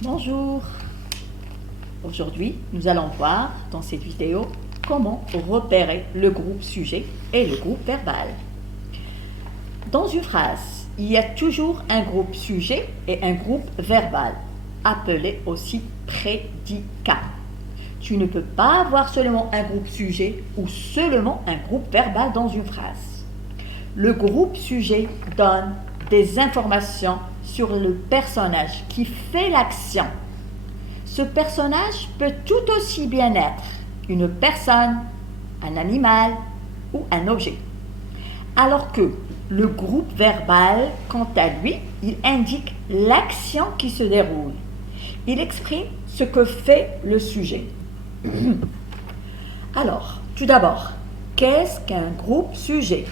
Bonjour. Aujourd'hui, nous allons voir dans cette vidéo comment repérer le groupe sujet et le groupe verbal. Dans une phrase, il y a toujours un groupe sujet et un groupe verbal, appelé aussi prédicat. Tu ne peux pas avoir seulement un groupe sujet ou seulement un groupe verbal dans une phrase. Le groupe sujet donne des informations sur le personnage qui fait l'action. Ce personnage peut tout aussi bien être une personne, un animal ou un objet. Alors que le groupe verbal, quant à lui, il indique l'action qui se déroule. Il exprime ce que fait le sujet. Alors, tout d'abord, qu'est-ce qu'un groupe sujet?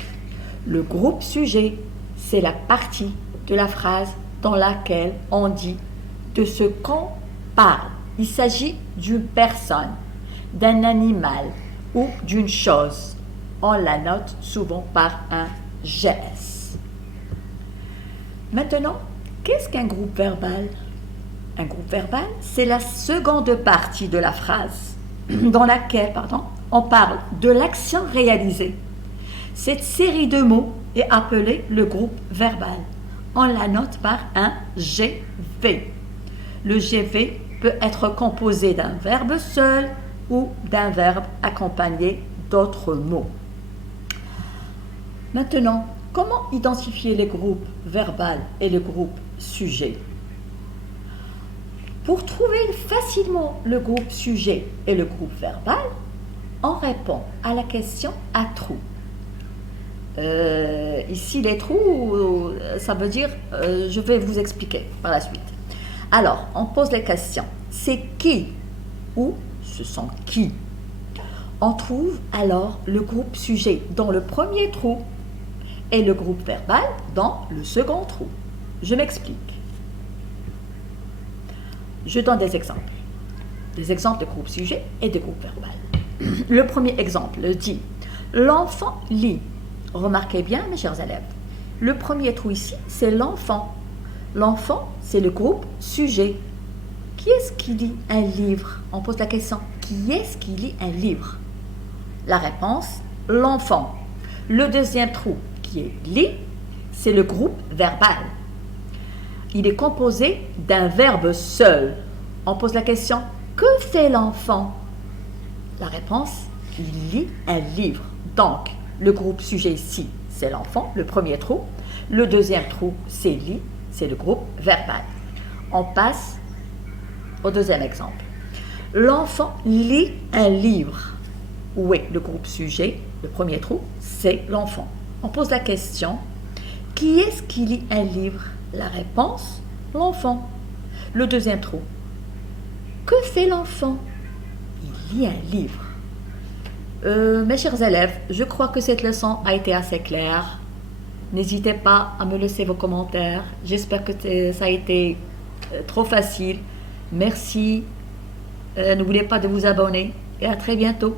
Le groupe sujet, c'est la partie de la phrase dans laquelle on dit de ce qu'on parle. Il s'agit d'une personne, d'un animal ou d'une chose. On la note souvent par un GS. Maintenant, qu'est-ce qu'un groupe verbal? Un groupe verbal, c'est la seconde partie de la phrase dans laquelle, on parle de l'action réalisée. Cette série de mots est appelée le groupe verbal. On la note par un GV. Le GV peut être composé d'un verbe seul ou d'un verbe accompagné d'autres mots. Maintenant, comment identifier les groupes verbal et les groupes sujet? Pour trouver facilement le groupe sujet et le groupe verbal, on répond à la question à trous. Ici, les trous, ça veut dire, je vais vous expliquer par la suite. Alors, on pose les questions. C'est qui ou ce sont qui? On trouve alors le groupe sujet dans le premier trou et le groupe verbal dans le second trou. Je m'explique. Je donne des exemples. Des exemples de groupe sujet et de groupe verbal. Le premier exemple dit « L'enfant lit ». Remarquez bien, mes chers élèves, le premier trou ici, c'est l'enfant. L'enfant, c'est le groupe sujet. Qui est-ce qui lit un livre? On pose la question, qui est-ce qui lit un livre? La réponse, l'enfant. Le deuxième trou, qui est lit, c'est le groupe verbal. Il est composé d'un verbe seul. On pose la question, que fait l'enfant? La réponse, il lit un livre. Donc, le groupe sujet ici, c'est l'enfant, le premier trou. Le deuxième trou, c'est lit, c'est le groupe verbal. On passe au deuxième exemple. L'enfant lit un livre. Où est le groupe sujet? Le premier trou, c'est l'enfant. On pose la question, qui est-ce qui lit un livre? La réponse, l'enfant. Le deuxième trou, que fait l'enfant? Il lit un livre. Mes chers élèves, je crois que cette leçon a été assez claire. N'hésitez pas à me laisser vos commentaires. J'espère que ça a été trop facile. Merci. N'oubliez pas de vous abonner et à très bientôt.